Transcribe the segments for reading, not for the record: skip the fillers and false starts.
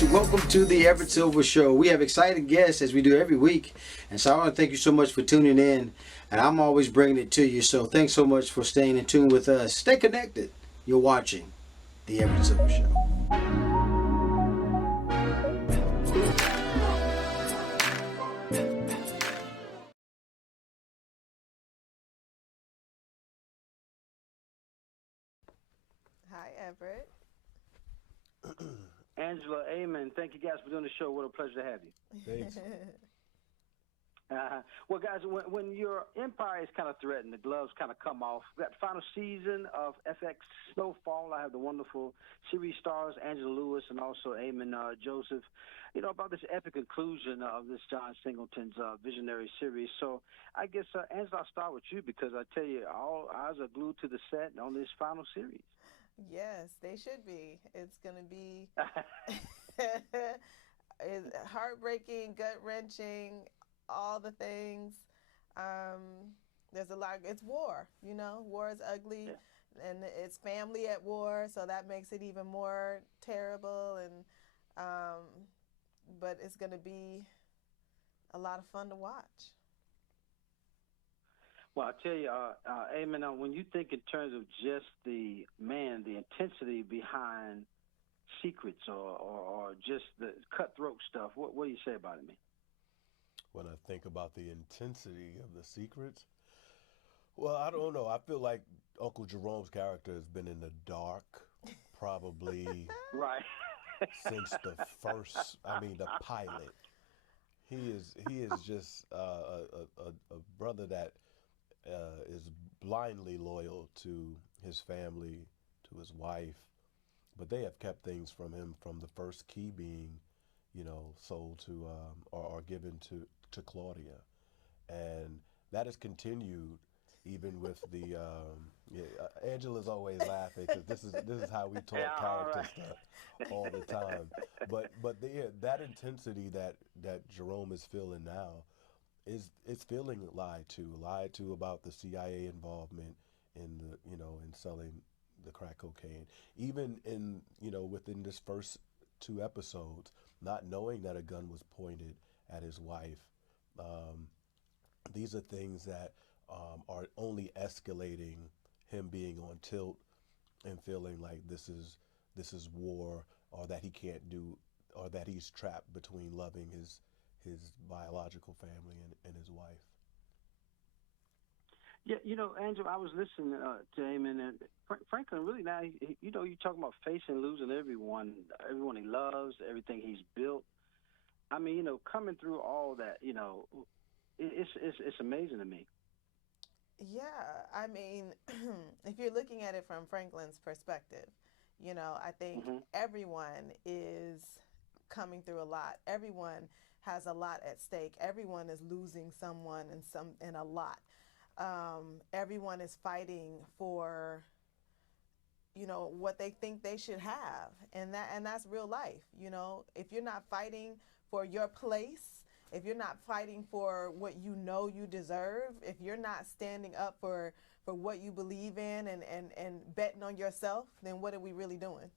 guys, welcome to the Everett Silver Show. We have exciting guests as we do every week, and so I want to thank you so much for tuning in, and I'm always bringing it to you, so thanks so much for staying in tune with us. Stay connected. You're watching the Everett Silver Show. Hi, Everett. Angela, Amin, thank you guys for doing the show. What a pleasure to have you. Thanks. Well, guys, when your empire is kind of threatened, the gloves kind of come off. We got the final season of FX Snowfall. I have the wonderful series stars Angela Lewis and also Amin Joseph. You know, about this epic conclusion of this John Singleton's visionary series. So I guess, Angela, I'll start with you because I tell you, all eyes are glued to the set on this final series. Yes, they should be. It's going to be it's heartbreaking, gut-wrenching, all the things. There's a lot. It's war, you know. War is ugly, and it's family at war, so that makes it even more terrible. And but it's going to be a lot of fun to watch. Well, I tell you, Amen, when you think in terms of just the intensity behind secrets or just the cutthroat stuff, what do you say about it, man? When I think about the intensity of the secrets, well, I don't know. I feel like Uncle Jerome's character has been in the dark probably Right. since the pilot. He is just a brother that is blindly loyal to his family, to his wife, but they have kept things from him from the first key being, sold to or given to Claudia, and that has continued even with the. Angela's always laughing because this is how we talk character stuff all the time, that intensity that Jerome is feeling now is feeling lied to about the CIA involvement in in selling the crack cocaine. Even within this first two episodes, not knowing that a gun was pointed at his wife. These are things that are only escalating him being on tilt and feeling like this is war, or that he can't do, or that he's trapped between loving his biological family and his wife. Yeah, Angela, I was listening to Amen, and Franklin, really now, you're talking about facing losing everyone he loves, everything he's built. I mean, coming through all that, it's amazing to me. Yeah, I mean, if you're looking at it from Franklin's perspective, I think everyone is coming through a lot. Everyone has a lot at stake. Everyone is losing someone and a lot. Everyone is fighting for what they think they should have, and that's real life. If you're not fighting for your place, if you're not fighting for what you deserve, if you're not standing up for what you believe in and betting on yourself, then what are we really doing?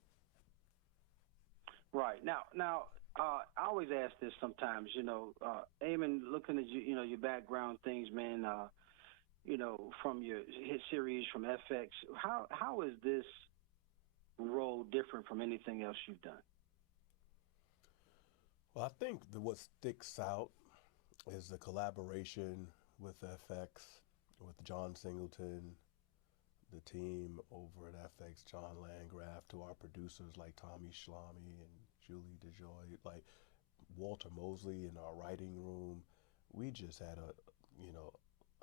Right. Now, I always ask this sometimes, Eamon, looking at your background things, man, from your hit series from FX, how is this role different from anything else you've done? Well, I think what sticks out is the collaboration with FX, with John Singleton, the team over at FX, John Landgraf, to our producers like Tommy Schlamme and Julie DeJoy, like Walter Mosley in our writing room. We just had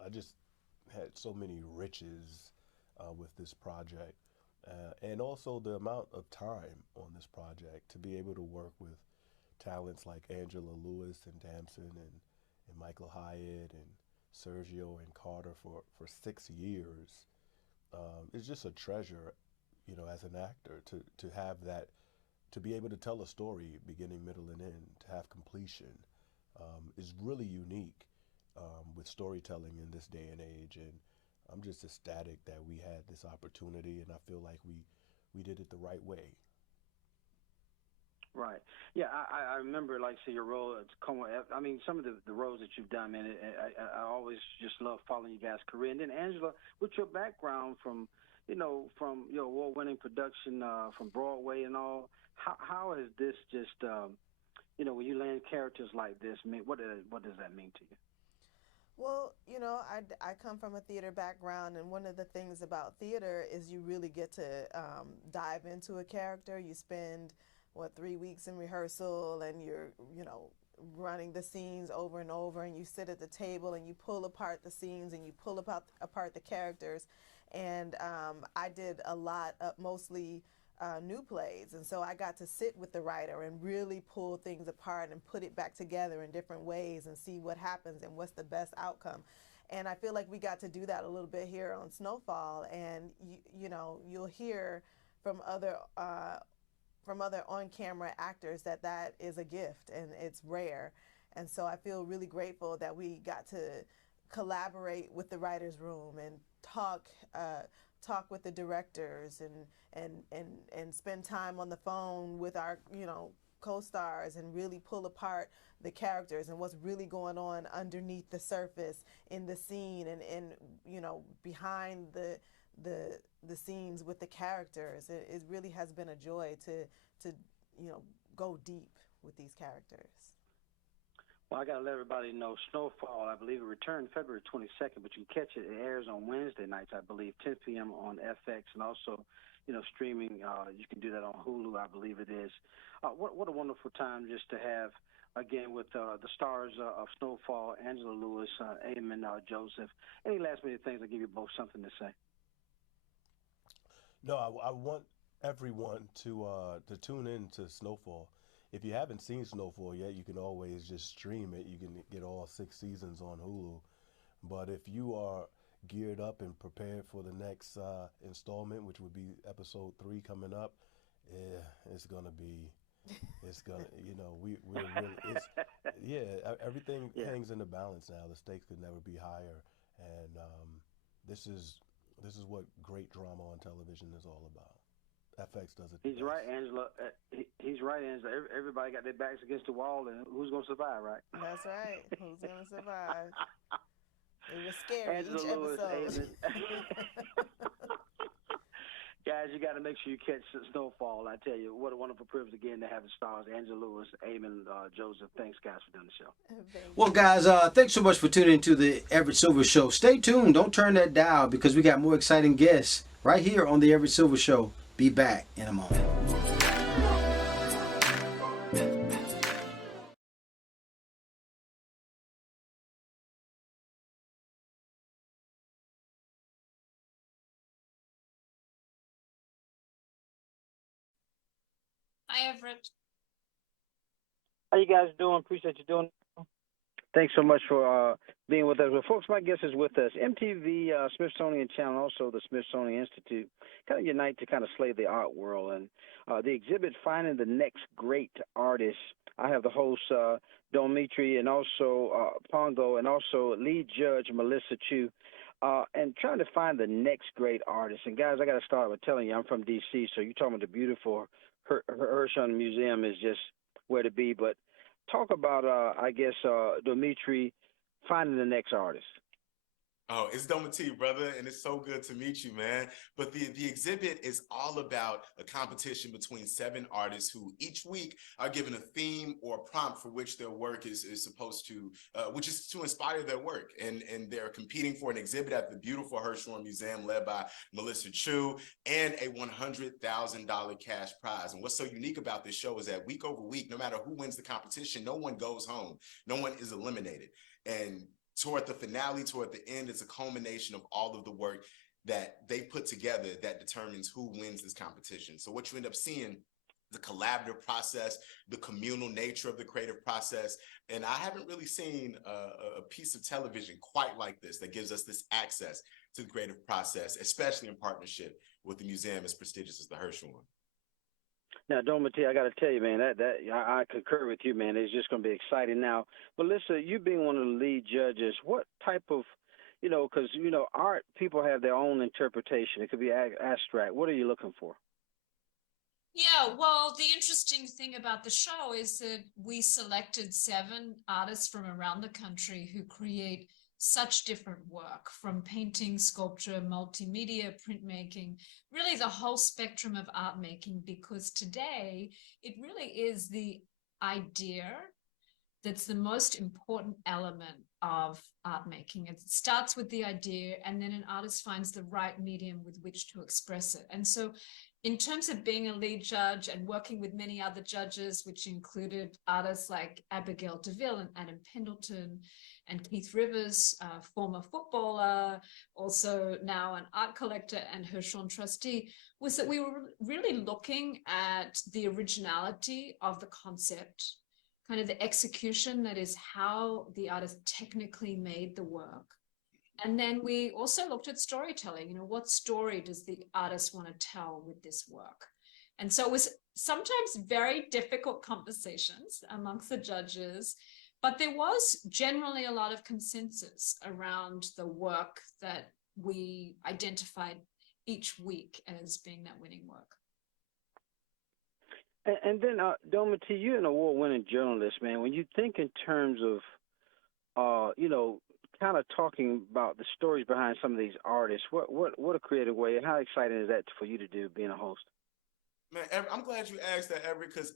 I just had so many riches with this project. And also the amount of time on this project to be able to work with talents like Angela Lewis and Damson and Michael Hyatt and Sergio and Carter for 6 years is just a treasure, as an actor to have that, to be able to tell a story beginning, middle, and end, to have completion is really unique with storytelling in this day and age. And I'm just ecstatic that we had this opportunity, and I feel like we did it the right way. Right. Yeah, I remember, like, say, your role as Como. I mean, some of the roles that you've done, man, I always just love following you guys' career. And then, Angela, with your background from, from your award-winning production from Broadway and all, how has this just, when you land characters like this, what does that mean to you? Well, I come from a theater background, and one of the things about theater is you really get to dive into a character. You spend, 3 weeks in rehearsal, and you're, running the scenes over and over, and you sit at the table and you pull apart the scenes and you pull apart the characters. And I did a lot of mostly new plays, and so I got to sit with the writer and really pull things apart and put it back together in different ways and see what happens and what's the best outcome. And I feel like we got to do that a little bit here on Snowfall, and you'll hear from other on-camera actors that is a gift and it's rare. And so I feel really grateful that we got to collaborate with the writers' room and talk with the directors and spend time on the phone with our co-stars and really pull apart the characters and what's really going on underneath the surface in the scene and behind the scenes with the characters. It really has been a joy to go deep with these characters. Well, I got to let everybody know Snowfall, I believe it returned February 22nd, but you can catch it. It airs on Wednesday nights, I believe, 10 p.m. on FX, and also, streaming. You can do that on Hulu, I believe it is. What a wonderful time just to have, again, with the stars of Snowfall, Angela Lewis, Amin, Joseph. Any last minute things? I'll give you both something to say. No, I want everyone to tune in to Snowfall. If you haven't seen Snowfall yet, you can always just stream it. You can get all 6 seasons on Hulu. But if you are geared up and prepared for the next installment, which would be episode 3 coming up, it's gonna be, we're really, everything hangs in the balance now. The stakes could never be higher, and this is what great drama on television is all about. FX does it. He's right, Angela. He's right, Angela. Everybody got their backs against the wall, and who's going to survive, right? That's right. Who's going to survive? It was scary Angela each Lewis, episode. Guys, you got to make sure you catch Snowfall. I tell you, what a wonderful privilege again to have the stars, Angela Lewis, Amin, Joseph. Thanks, guys, for doing the show. Well, guys, thanks so much for tuning into the Everett Silver Show. Stay tuned. Don't turn that dial because we got more exciting guests right here on the Everett Silver Show. Be back in a moment. Hi, Everett. How you guys doing? Appreciate you doing. Thanks so much for being with us. Well, folks, my guest is with us. MTV Smithsonian Channel, also the Smithsonian Institute, kind of unite to kind of slay the art world. And the exhibit, Finding the Next Great Artist, I have the host, Demetrius, and also Pongo, and also lead judge, Melissa Chu, and trying to find the next great artist. And, guys, I got to start with telling you I'm from D.C., so you're talking about the beautiful Hirshhorn Museum is just where to be. But talk about, Demetrius, finding the next artist. Oh, it's Demetrius, brother, and it's so good to meet you, man. But the exhibit is all about a competition between 7 artists who each week are given a theme or a prompt for which their work is supposed to, which is to inspire their work. And they're competing for an exhibit at the beautiful Hirshhorn Museum led by Melissa Chu and a $100,000 cash prize. And what's so unique about this show is that week over week, no matter who wins the competition, no one goes home. No one is eliminated. And toward the finale, toward the end, it's a culmination of all of the work that they put together that determines who wins this competition. So what you end up seeing, the collaborative process, the communal nature of the creative process. And I haven't really seen a piece of television quite like this that gives us this access to the creative process, especially in partnership with the museum as prestigious as the Hirshhorn. Now, Demetrius, I got to tell you, man, I concur with you, man. It's just going to be exciting. Now, Melissa, you being one of the lead judges, what type of, because, art, people have their own interpretation. It could be abstract. What are you looking for? Yeah, well, the interesting thing about the show is that we selected 7 artists from around the country who create such different work, from painting, sculpture, multimedia, printmaking, really the whole spectrum of art making, because today it really is the idea that's the most important element of art making. It starts with the idea, and then an artist finds the right medium with which to express it. And so, in terms of being a lead judge and working with many other judges, which included artists like Abigail DeVille and Adam Pendleton and Keith Rivers, former footballer, also now an art collector and Hirshhorn trustee, was that we were really looking at the originality of the concept, kind of the execution, that is how the artist technically made the work. And then we also looked at storytelling. What story does the artist want to tell with this work? And so it was sometimes very difficult conversations amongst the judges, but there was generally a lot of consensus around the work that we identified each week as being that winning work. And then, Doma T, you're an award-winning journalist, man. When you think in terms of, kind of talking about the stories behind some of these artists, what a creative way, and how exciting is that for you to do, being a host? Man, I'm glad you asked that, Everett, because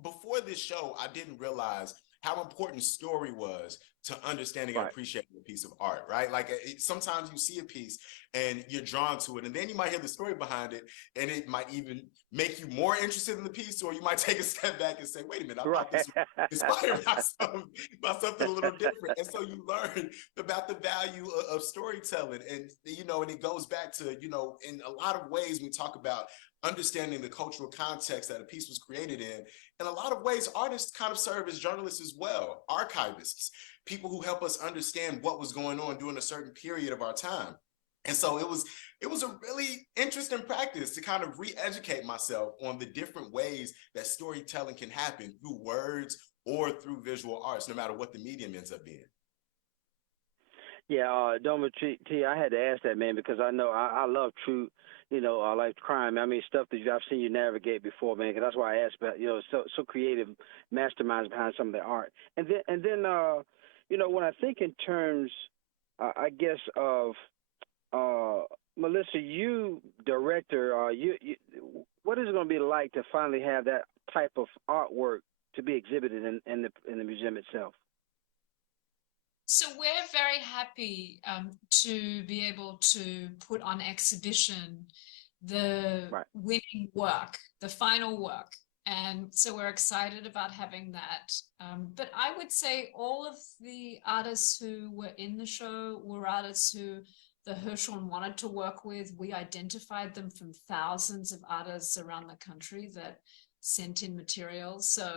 before this show, I didn't realize how important story was to understanding and appreciating a piece of art, right? Like sometimes you see a piece and you're drawn to it, and then you might hear the story behind it, and it might even make you more interested in the piece, or you might take a step back and say, wait a minute, I thought this was inspired by something a little different. And so you learn about the value of storytelling. And, and it goes back to, in a lot of ways, we talk about understanding the cultural context that a piece was created in a lot of ways, artists kind of serve as journalists as well, archivists, people who help us understand what was going on during a certain period of our time. And so it was a really interesting practice to kind of re-educate myself on the different ways that storytelling can happen through words or through visual arts, no matter what the medium ends up being. Yeah, Doma T, I had to ask that, man, because I know I love true, I like crime. I mean, stuff that I've seen you navigate before, man. Because that's why I asked about, so creative masterminds behind some of the art. And then, when I think in terms, I guess of Melissa, you director, what is it going to be like to finally have that type of artwork to be exhibited in the museum itself? So we're very happy to be able to put on exhibition the winning work, the final work. And so we're excited about having that. But I would say all of the artists who were in the show were artists who the Hirshhorn wanted to work with. We identified them from thousands of artists around the country that sent in materials. So,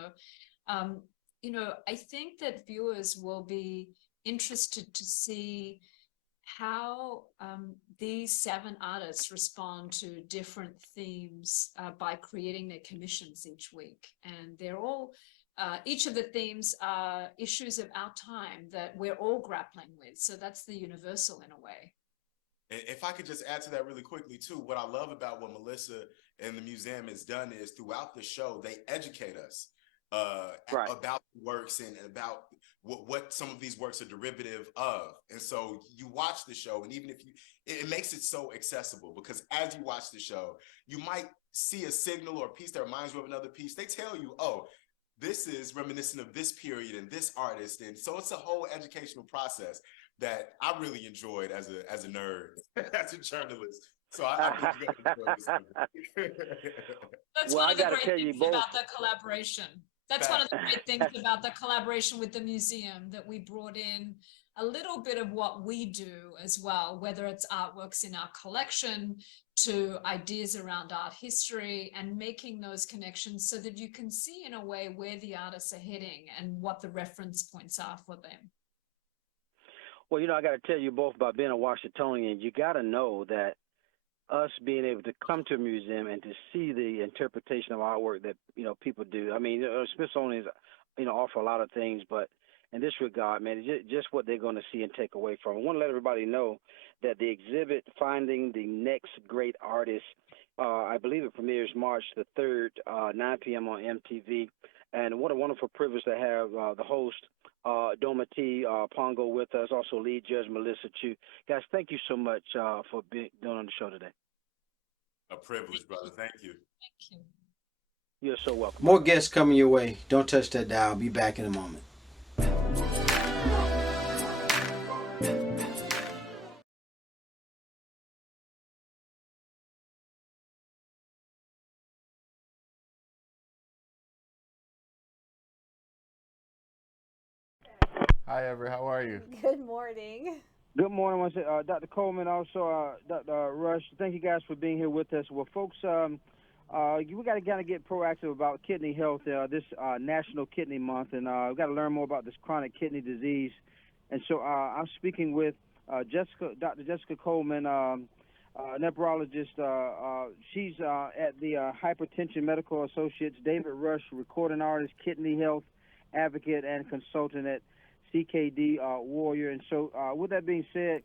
I think that viewers will be interested to see how these 7 artists respond to different themes by creating their commissions each week. And they're all, each of the themes are issues of our time that we're all grappling with. So that's the universal in a way. If I could just add to that really quickly too, what I love about what Melissa and the museum has done is throughout the show, they educate us about works and about what some of these works are derivative of. And so you watch the show, and even if it makes it so accessible, because as you watch the show, you might see a signal or a piece that reminds you of another piece. They tell you, oh, this is reminiscent of this period and this artist. And so it's a whole educational process that I really enjoyed as a nerd, as a journalist. So I think you're going to enjoy this. That's one of the great things about the collaboration. That's one of the great things about the collaboration with the museum, that we brought in a little bit of what we do as well, whether it's artworks in our collection to ideas around art history, and making those connections so that you can see in a way where the artists are heading and what the reference points are for them. Well, I got to tell you both about being a Washingtonian. You got to know that us being able to come to a museum and to see the interpretation of artwork that, people do. I mean, Smithsonian's, offer a lot of things, but in this regard, man, it's just what they're going to see and take away from it. I want to let everybody know that the exhibit Finding the Next Great Artist, I believe it premieres March the 3rd, 9 p.m. on MTV. And what a wonderful privilege to have the host, Demetrius Pongo, with us, also lead judge Melissa Chu. Guys, thank you so much for being on the show today. A privilege, brother. Thank you. Thank you. You're so welcome. More guests coming your way. Don't touch that dial. I'll be back in a moment. Hi, Everett. How are you? Good morning. Good morning, Dr. Coleman, also Dr. Rush. Thank you guys for being here with us. Well, folks, we got to kind of get proactive about kidney health this National Kidney Month, and we've got to learn more about this chronic kidney disease. And so I'm speaking with Dr. Jessica Coleman, nephrologist. She's at the Hypertension Medical Associates, David Rush, recording artist, kidney health advocate, and consultant at CKD Warrior. And so with that being said,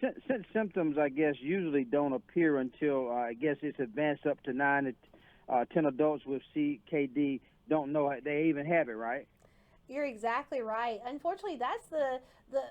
since symptoms, I guess, usually don't appear until, I guess, it's advanced up to 9 to 10 adults with CKD don't know they even have it, right? You're exactly right. Unfortunately, that's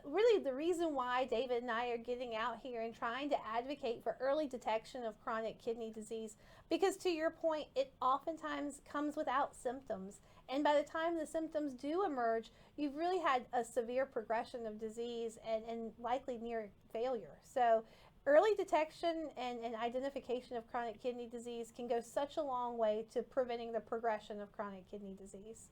really the reason why David and I are getting out here and trying to advocate for early detection of chronic kidney disease, because to your point, it oftentimes comes without symptoms. And by the time the symptoms do emerge, you've really had a severe progression of disease and likely near failure. So early detection and identification of chronic kidney disease can go such a long way to preventing the progression of chronic kidney disease.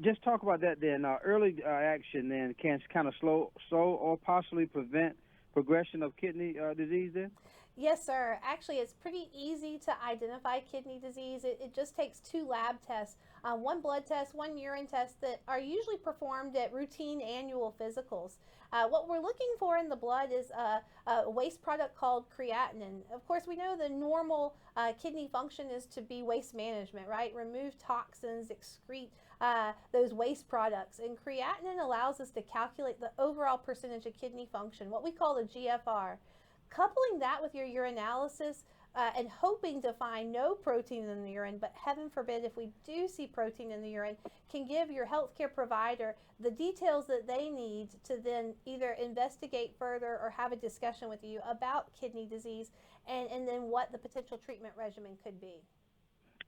Just talk about that then. Early action then can kind of slow or possibly prevent progression of kidney disease then? Yes, sir. Actually, it's pretty easy to identify kidney disease. It just takes 2 lab tests, one blood test, one urine test that are usually performed at routine annual physicals. What we're looking for in the blood is a waste product called creatinine. Of course, we know the normal kidney function is to be waste management, right? Remove toxins, excrete those waste products. And creatinine allows us to calculate the overall percentage of kidney function, what we call the GFR. Coupling that with your urinalysis and hoping to find no protein in the urine, but heaven forbid if we do see protein in the urine, can give your healthcare provider the details that they need to then either investigate further or have a discussion with you about kidney disease and then what the potential treatment regimen could be.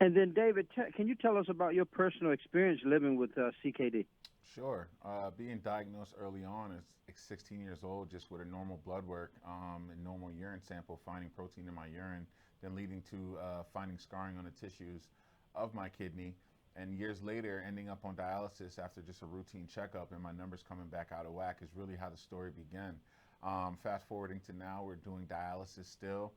And then, David, can you tell us about your personal experience living with CKD? Sure. Being diagnosed early on as 16 years old, just with a normal blood work and normal urine sample, finding protein in my urine, then leading to finding scarring on the tissues of my kidney, and years later ending up on dialysis after just a routine checkup and my numbers coming back out of whack is really how the story began. Fast forwarding to now, we're doing dialysis still,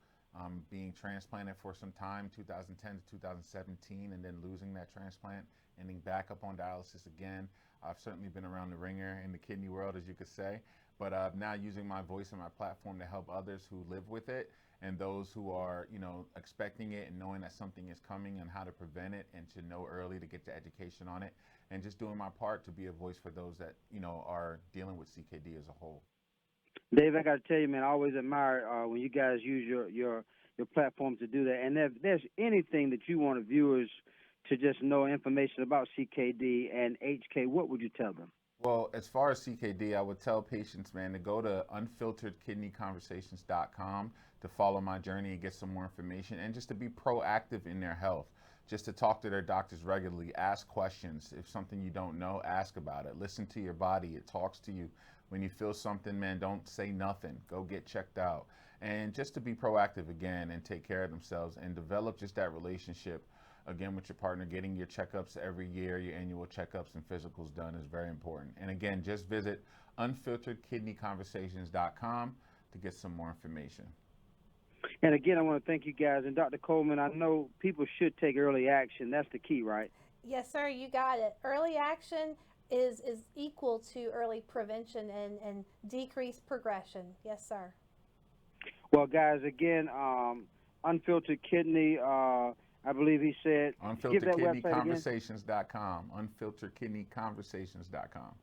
being transplanted for some time, 2010 to 2017, and then losing that transplant, ending back up on dialysis again. I've certainly been around the ringer in the kidney world, as you could say, but now using my voice and my platform to help others who live with it and those who are, expecting it and knowing that something is coming and how to prevent it and to know early to get the education on it, and just doing my part to be a voice for those that, are dealing with CKD as a whole. Dave, I got to tell you, man, I always admire when you guys use your platform to do that. And if there's anything that you want viewers to just know information about CKD and HK, what would you tell them? Well, as far as CKD, I would tell patients, man, to go to unfilteredkidneyconversations.com to follow my journey and get some more information, and just to be proactive in their health, just to talk to their doctors regularly, ask questions. If something you don't know, ask about it. Listen to your body. It talks to you. When you feel something, man, don't say nothing. Go get checked out. And just to be proactive again and take care of themselves and develop just that relationship again with your partner. Getting your checkups every year, your annual checkups and physicals done is very important. And again, just visit unfilteredkidneyconversations.com to get some more information. And again, I want to thank you guys. And Dr. Coleman, I know people should take early action. That's the key, right? Yes, sir, you got it. Early action is equal to early prevention and decreased progression. Yes, sir. Well, guys, again, Unfiltered Kidney, I believe he said. Unfilteredkidneyconversations.com. Unfilteredkidneyconversations.com.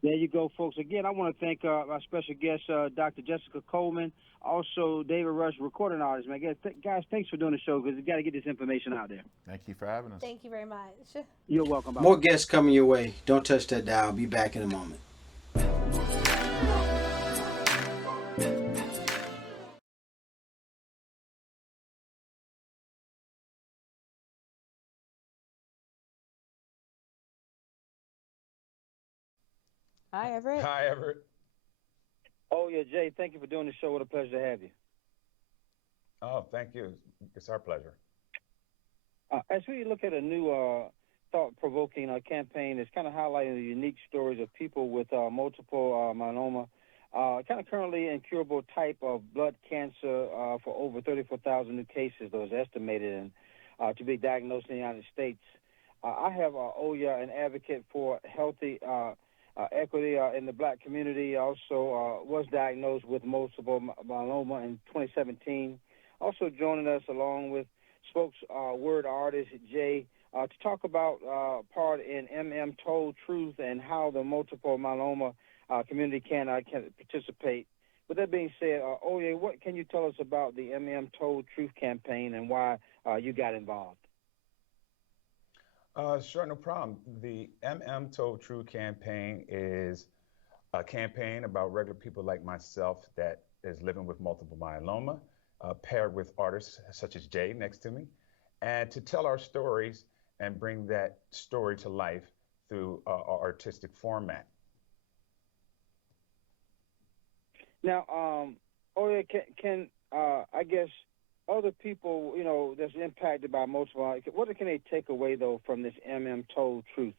There you go, folks. Again, I want to thank our special guest, Dr. Jessica Coleman, also David Rush, recording artist. Man, guys, thanks for doing the show because we got to get this information out there. Thank you for having us. Thank you very much. You're welcome. More guests coming your way. Don't touch that dial. I'll be back in a moment. Hi, Everett. Hi, Everett. Oh, yeah, Jay, thank you for doing the show. What a pleasure to have you. Oh, thank you. It's our pleasure. As we look at a new thought-provoking campaign, it's kind of highlighting the unique stories of people with multiple myeloma, kind of currently incurable type of blood cancer for over 34,000 new cases, those estimated and to be diagnosed in the United States. I have OYA, an advocate for healthy equity in the black community, also was diagnosed with multiple myeloma in 2017. Also joining us along with word artist Jay to talk about part in Told Truth and how the multiple myeloma community can participate. With that being said, Oye, what can you tell us about the Told Truth campaign and why you got involved? Sure, no problem. The Told True campaign is a campaign about regular people like myself that is living with multiple myeloma, paired with artists such as Jay next to me, and to tell our stories and bring that story to life through our artistic format. Now, Oye, can I guess other people, that's impacted by multiple, what can they take away, though, from this Told Truth?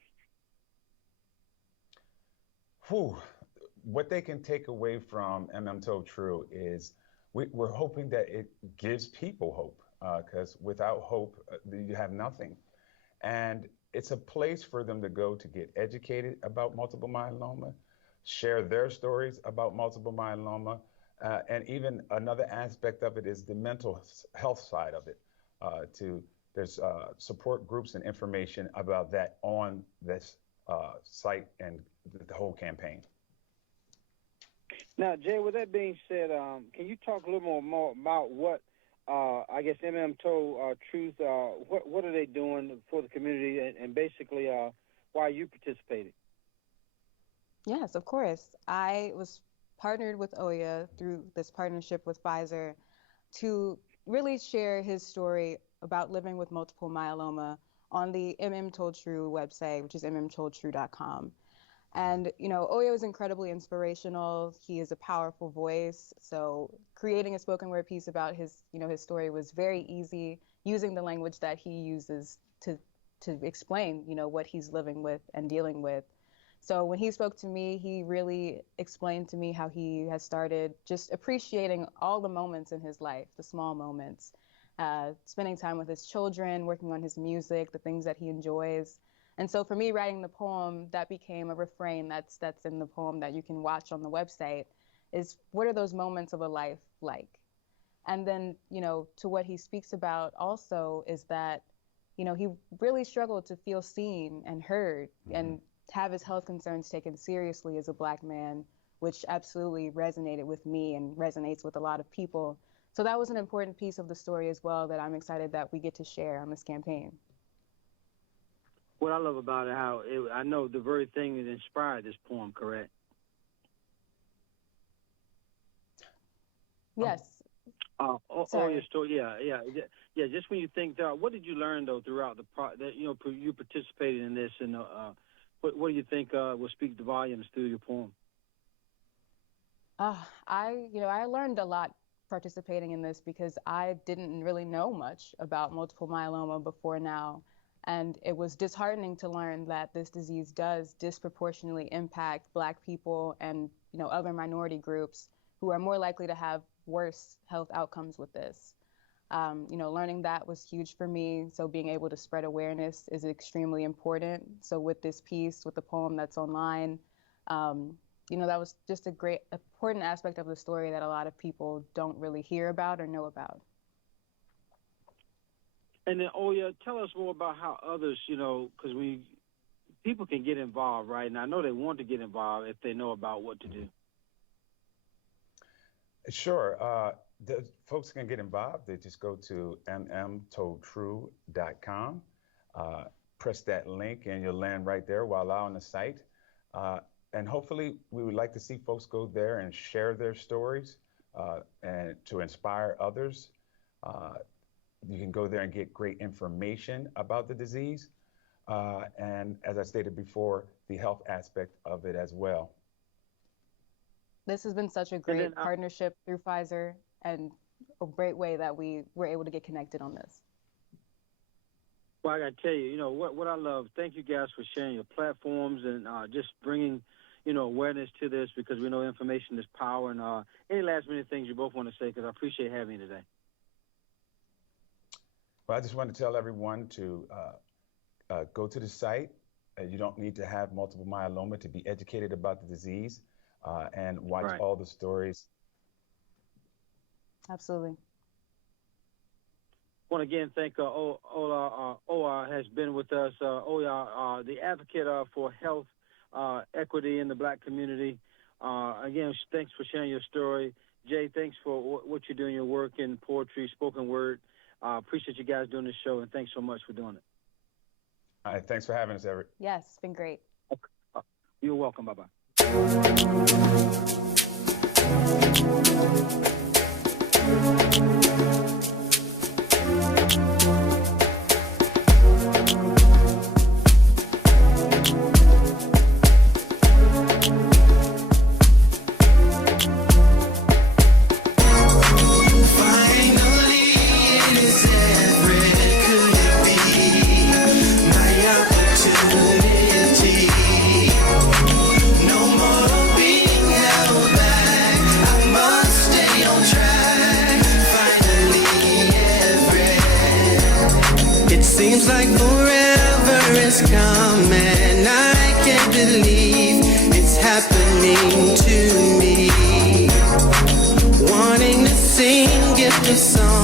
What they can take away from Told True is we're hoping that it gives people hope, because without hope, you have nothing. And it's a place for them to go to get educated about multiple myeloma, share their stories about multiple myeloma, and even another aspect of it is the mental health side of it. There's support groups and information about that on this site and the whole campaign. Now, Jay, with that being said, can you talk a little more about what, I guess, Told Truth, what are they doing for the community and basically why you participated? Yes, of course. I was partnered with OYA through this partnership with Pfizer to really share his story about living with multiple myeloma on the Told True website, which is mmtoldtrue.com. And, OYA was incredibly inspirational. He is a powerful voice. So creating a spoken word piece about his story was very easy, using the language that he uses to explain, what he's living with and dealing with. So when he spoke to me, he really explained to me how he has started just appreciating all the moments in his life, the small moments, spending time with his children, working on his music, the things that he enjoys. And so for me, writing the poem, that became a refrain that's in the poem that you can watch on the website, is what are those moments of a life like? And then, to what he speaks about also is that, he really struggled to feel seen and heard and have his health concerns taken seriously as a Black man, which absolutely resonated with me and resonates with a lot of people. So that was an important piece of the story as well that I'm excited that we get to share on this campaign. What I love about it, I know the very thing that inspired this poem, correct? Yes. Your story, yeah. Just when you think, what did you learn though throughout that you participated in this, and what do you think will speak the volumes through your poem? I learned a lot participating in this because I didn't really know much about multiple myeloma before now. And it was disheartening to learn that this disease does disproportionately impact Black people and, other minority groups who are more likely to have worse health outcomes with this. Learning that was huge for me. So being able to spread awareness is extremely important. So with this piece, with the poem that's online, that was just a great, important aspect of the story that a lot of people don't really hear about or know about. And then, Oya, tell us more about how others, because we people can get involved, right? And I know they want to get involved if they know about what to do. Sure. The folks can get involved. They just go to mmtoldtrue.com, press that link, and you'll land right there while on the site. And hopefully, we would like to see folks go there and share their stories and to inspire others. You can go there and get great information about the disease. And as I stated before, the health aspect of it as well. This has been such a great partnership through Pfizer and a great way that we were able to get connected on this. Well, I got to tell you, what I love, thank you guys for sharing your platforms and just bringing, awareness to this, because we know information is power. And any last minute things you both want to say, because I appreciate having you today. Well, I just want to tell everyone to go to the site. You don't need to have multiple myeloma to be educated about the disease and watch all the stories. Absolutely. I want to again thank OYA has been with us. OYA, the advocate for health equity in the Black community. Again, thanks for sharing your story. Jay, thanks for what you're doing, your work in poetry, spoken word. Appreciate you guys doing this show, and thanks so much for doing it. All right, thanks for having us, Everett. Yes, it's been great. Okay. You're welcome. Bye-bye. Seems like forever is coming. I can't believe it's happening to me. Wanting to sing, gift of song.